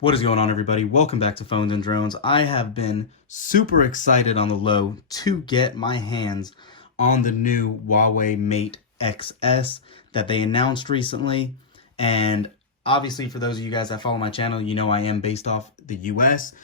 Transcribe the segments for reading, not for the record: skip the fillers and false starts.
What is going on, everybody? Welcome back to Phones and Drones. I have been super excited on the low to get my hands on the new Huawei Mate XS that they announced recently. And obviously, for those of you guys that follow my channel, you know I am based off the US.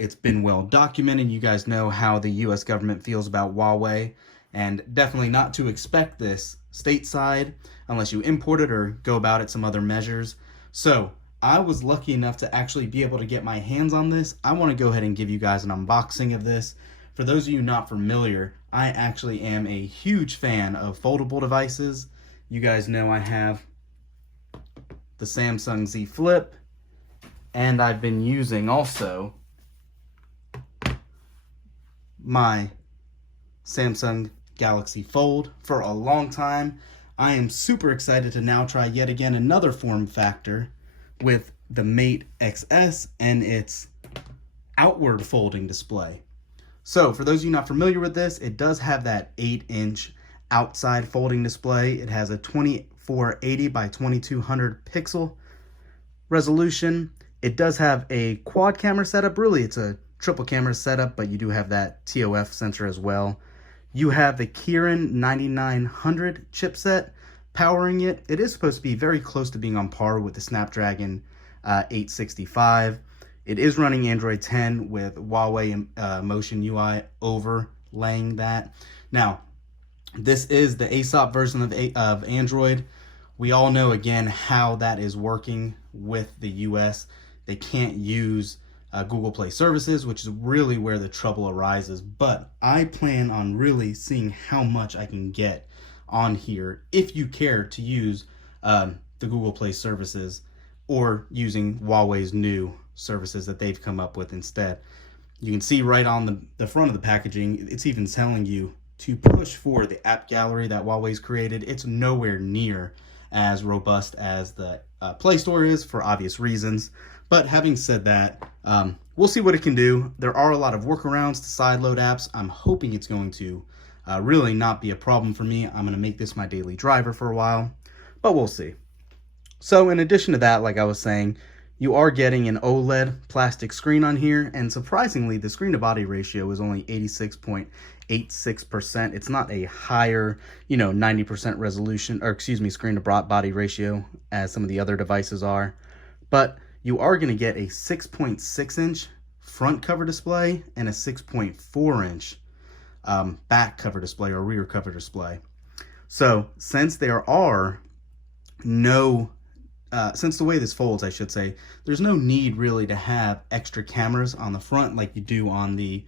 It's been well documented. You guys know how the US government feels about Huawei, and definitely not to expect this stateside unless you import it or go about it some other measures. So, I was lucky enough to actually be able to get my hands on this. I want to go ahead and give you guys an unboxing of this. For those of you not familiar, I actually am a huge fan of foldable devices. You guys know I have the Samsung Z Flip, and I've been using also my Samsung Galaxy Fold for a long time. I am super excited to now try yet again another form factor with the Mate XS and its outward folding display. So for those of you not familiar with this, it does have that 8-inch outside folding display. It has a 2480 by 2200 pixel resolution. It does have a quad camera setup. Really, it's a triple camera setup, but you do have that TOF sensor as well. You have the Kirin 9900 chipset powering it. It is supposed to be very close to being on par with the Snapdragon 865. It is running Android 10 with Huawei Motion UI overlaying that. Now, this is the ASOP version of Android. We all know, again, how that is working with the US. They can't use Google Play services, which is really where the trouble arises. But I plan on really seeing how much I can get on here if you care to use the Google Play services or using Huawei's new services that they've come up with instead. You can see right on the front of the packaging, it's even telling you to push for the app gallery that Huawei's created. It's nowhere near as robust as the Play Store is for obvious reasons. But having said that, we'll see what it can do. There are a lot of workarounds to sideload apps. I'm hoping it's going to really not be a problem for me. I'm going to make this my daily driver for a while, but we'll see. So in addition to that, like I was saying, you are getting an OLED plastic screen on here, and surprisingly, the screen to body ratio is only 86.86%. It's not a higher, 90% resolution, or excuse me, screen to body ratio as some of the other devices are, but you are going to get a 6.6-inch front cover display and a 6.4-inch back cover display or rear cover display. So since there are since the way this folds, I should say, there's no need really to have extra cameras on the front like you do on the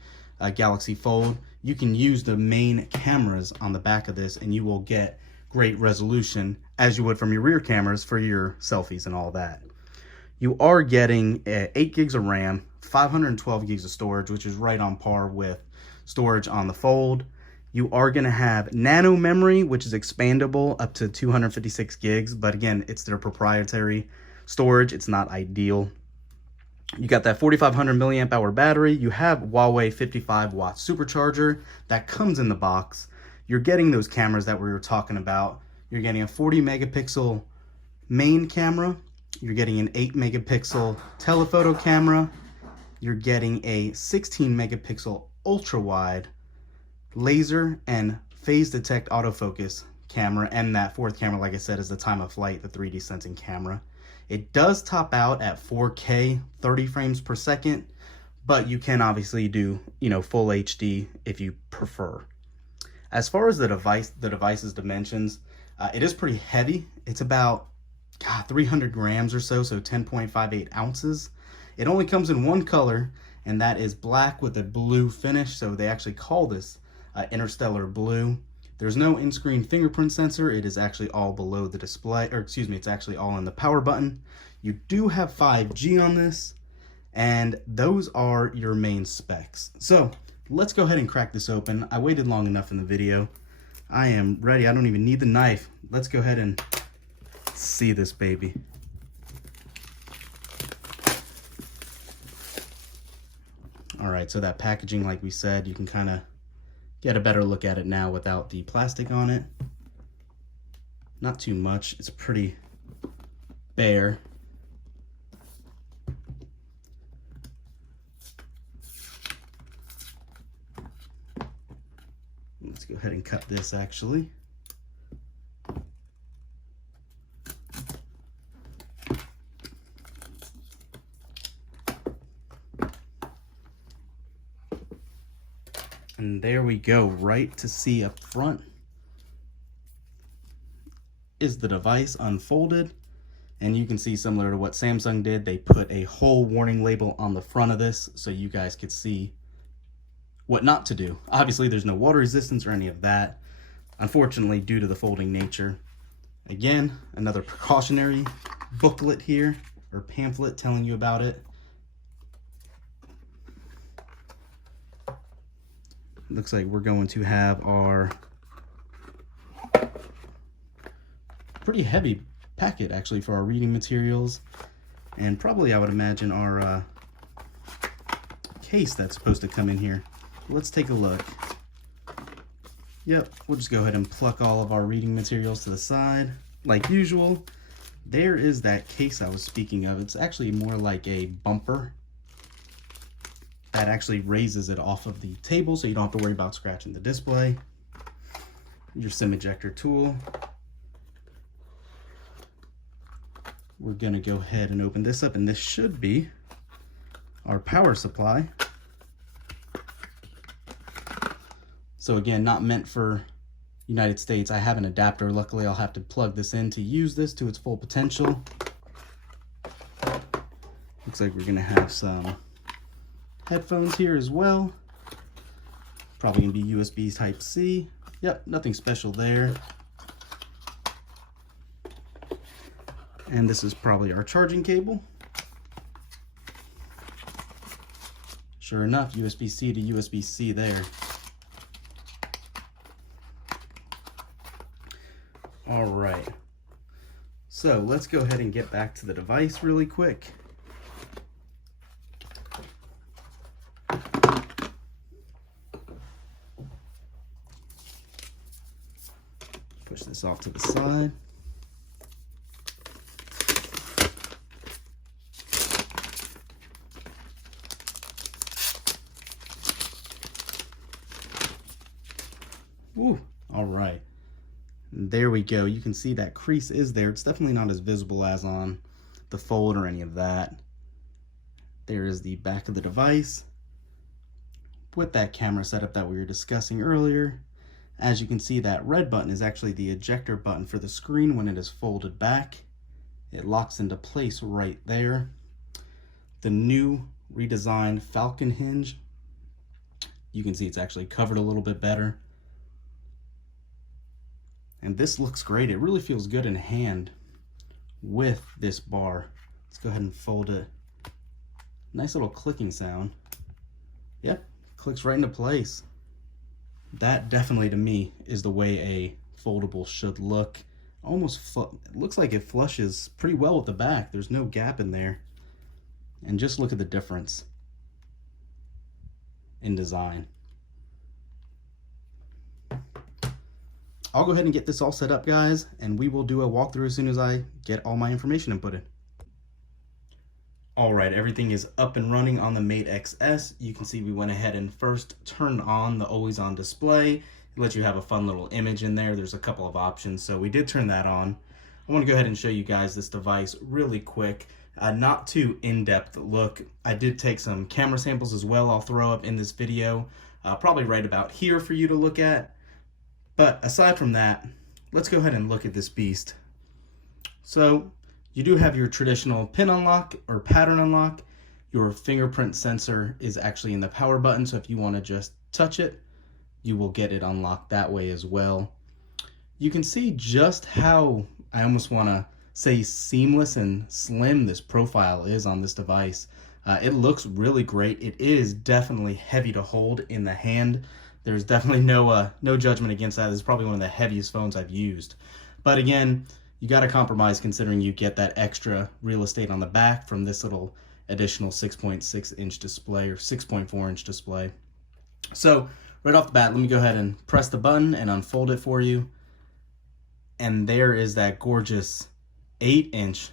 Galaxy Fold. You can use the main cameras on the back of this and you will get great resolution as you would from your rear cameras for your selfies and all that. You are getting 8 gigs of RAM, 512 gigs of storage, which is right on par with storage on the Fold. You are going to have nano memory, which is expandable up to 256 gigs. But again, it's their proprietary storage. It's not ideal. You got that 4,500 milliamp hour battery. You have Huawei 55-watt supercharger that comes in the box. You're getting those cameras that we were talking about. You're getting a 40 megapixel main camera. You're getting an 8 megapixel telephoto camera. You're getting a 16 megapixel ultra wide laser and phase detect autofocus camera, and that fourth camera, like I said, is the time of flight, the 3D sensing camera. It does top out at 4K 30 frames per second, but you can obviously do full HD if you prefer. As far as the device's dimensions, it is pretty heavy. It's about 300 grams or so 10.58 ounces. It only comes in one color, and that is black with a blue finish, so they actually call this interstellar blue. There's no in-screen fingerprint sensor. It is actually all below the display, or excuse me, it's actually all in the power button. You do have 5G on this, and those are your main specs. So let's go ahead and crack this open. I waited long enough in the video. I am ready. I don't even need the knife. Let's go ahead and see this baby. All right, so that packaging, like we said, you can kind of get a better look at it now without the plastic on it. Not too much. It's pretty bare. Let's go ahead and cut this actually. And there we go, right to see up front is the device unfolded. And you can see, similar to what Samsung did, they put a whole warning label on the front of this so you guys could see what not to do. Obviously, there's no water resistance or any of that, unfortunately, due to the folding nature. Again, another precautionary booklet here, or pamphlet telling you about it. Looks like we're going to have our pretty heavy packet actually for our reading materials, and probably I would imagine our case that's supposed to come in here. Let's take a look. Yep, we'll just go ahead and pluck all of our reading materials to the side like usual. There is that case I was speaking of. It's actually more like a bumper that actually raises it off of the table so you don't have to worry about scratching the display. Your SIM ejector tool. We're gonna go ahead and open this up, and this should be our power supply. So again, not meant for United States. I have an adapter. Luckily, I'll have to plug this in to use this to its full potential. Looks like we're gonna have some headphones here as well. Probably gonna be USB Type-C. Yep, nothing special there. And this is probably our charging cable. Sure enough, USB-C to USB-C there. All right, so let's go ahead and get back to the device really quick. Push this off to the side. Ooh, all right. There we go. You can see that crease is there. It's definitely not as visible as on the Fold or any of that. There is the back of the device with that camera setup that we were discussing earlier. As you can see, that red button is actually the ejector button for the screen when it is folded back. It locks into place right there. The new redesigned Falcon hinge, you can see it's actually covered a little bit better. And this looks great. It really feels good in hand with this bar. Let's go ahead and fold it. Nice little clicking sound. Yep, clicks right into place. That definitely, to me, is the way a foldable should look. Almost it looks like it flushes pretty well with the back. There's no gap in there. And just look at the difference in design. I'll go ahead and get this all set up, guys, and we will do a walkthrough as soon as I get all my information inputted. All right, everything is up and running on the Mate XS. You can see we went ahead and first turned on the always on display. It lets you have a fun little image in there. There's a couple of options, so we did turn that on. I want to go ahead and show you guys this device really quick. Not too in-depth look. I did take some camera samples as well. I'll throw up in this video, probably right about here for you to look at. But aside from that, let's go ahead and look at this beast. So you do have your traditional pin unlock or pattern unlock. Your fingerprint sensor is actually in the power button, so if you want to just touch it, you will get it unlocked that way as well. You can see just how, I almost want to say, seamless and slim this profile is on this device. It looks really great. It is definitely heavy to hold in the hand. There's definitely no judgment against that. It's probably one of the heaviest phones I've used. But again, you got to compromise considering you get that extra real estate on the back from this little additional 6.6 inch display or 6.4 inch display. So right off the bat, let me go ahead and press the button and unfold it for you. And there is that gorgeous 8-inch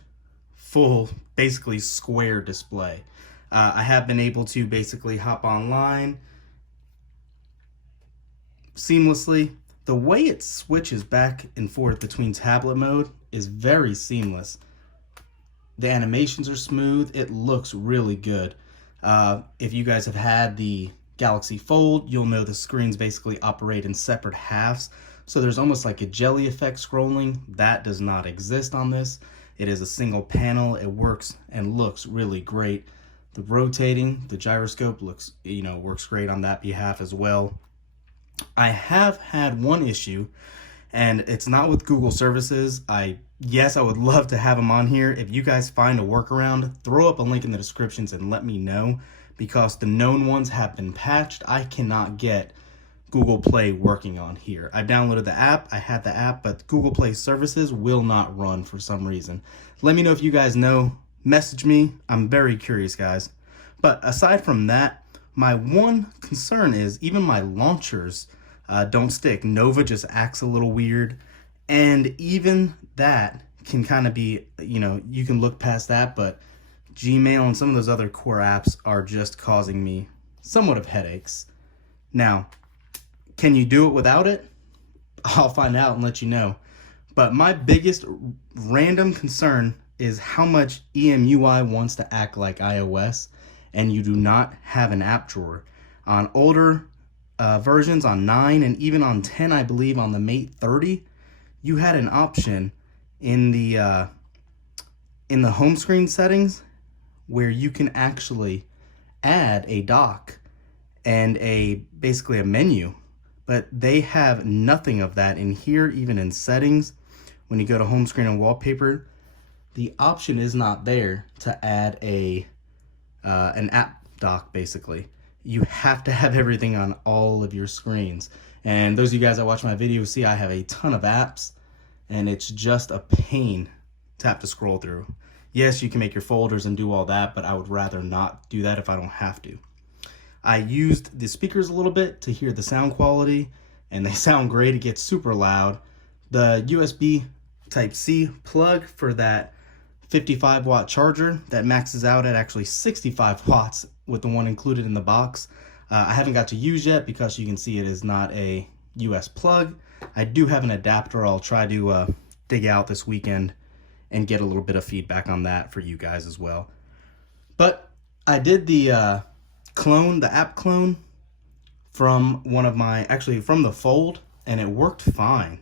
full, basically square display. I have been able to basically hop online, seamlessly. The way it switches back and forth between tablet mode is very seamless. The animations are smooth. It looks really good. If you guys have had the Galaxy Fold, you'll know the screens basically operate in separate halves. So there's almost like a jelly effect scrolling. That does not exist on this. It is a single panel. It works and looks really great. The rotating, the gyroscope looks, works great on that behalf as well. I have had one issue, and it's not with Google services. Yes, I would love to have them on here. If you guys find a workaround, throw up a link in the descriptions and let me know, because the known ones have been patched. I cannot get Google Play working on here. I downloaded the app, I had the app, but Google Play services will not run for some reason. Let me know if you guys know. Message me. I'm very curious, guys. But aside from that, my one concern is even my launchers don't stick. Nova just acts a little weird. And even that can kind of be, you can look past that, but Gmail and some of those other core apps are just causing me somewhat of headaches. Now, can you do it without it? I'll find out and let you know. But my biggest random concern is how much EMUI wants to act like iOS, and you do not have an app drawer. On older versions, on 9 and even on 10, I believe on the Mate 30, you had an option in the home screen settings where you can actually add a dock and basically a menu, but they have nothing of that in here. Even in settings, when you go to home screen and wallpaper, the option is not there to add an app dock. Basically, you have to have everything on all of your screens. And those of you guys that watch my videos see I have a ton of apps, and it's just a pain to have to scroll through. Yes, you can make your folders and do all that, but I would rather not do that if I don't have to. I used the speakers a little bit to hear the sound quality, and they sound great. It gets super loud. The USB Type-C plug for that 55 watt charger that maxes out at actually 65 watts with the one included in the box. I haven't got to use yet because you can see it is not a US plug. I do have an adapter I'll try to dig out this weekend and get a little bit of feedback on that for you guys as well. But I did the app clone from from the Fold, and it worked fine.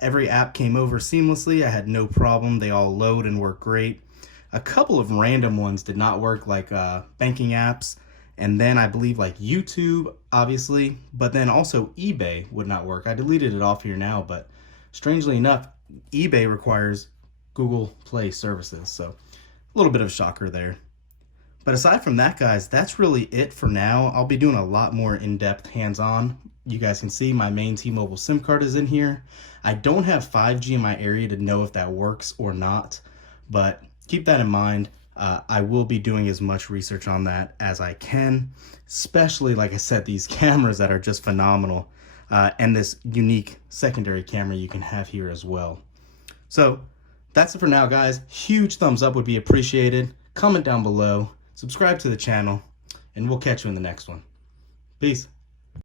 Every app came over seamlessly. I had no problem. They all load and work great. A couple of random ones did not work, like banking apps, and then I believe like YouTube, obviously, but then also eBay would not work. I deleted it off here now, but strangely enough, eBay requires Google Play services, so a little bit of a shocker there. But aside from that, guys, that's really it for now. I'll be doing a lot more in-depth hands-on. You guys can see my main T-Mobile SIM card is in here. I don't have 5G in my area to know if that works or not, but keep that in mind. I will be doing as much research on that as I can, especially, like I said, these cameras that are just phenomenal, and this unique secondary camera you can have here as well. So that's it for now, guys. Huge thumbs up would be appreciated. Comment down below, subscribe to the channel, and we'll catch you in the next one. Peace.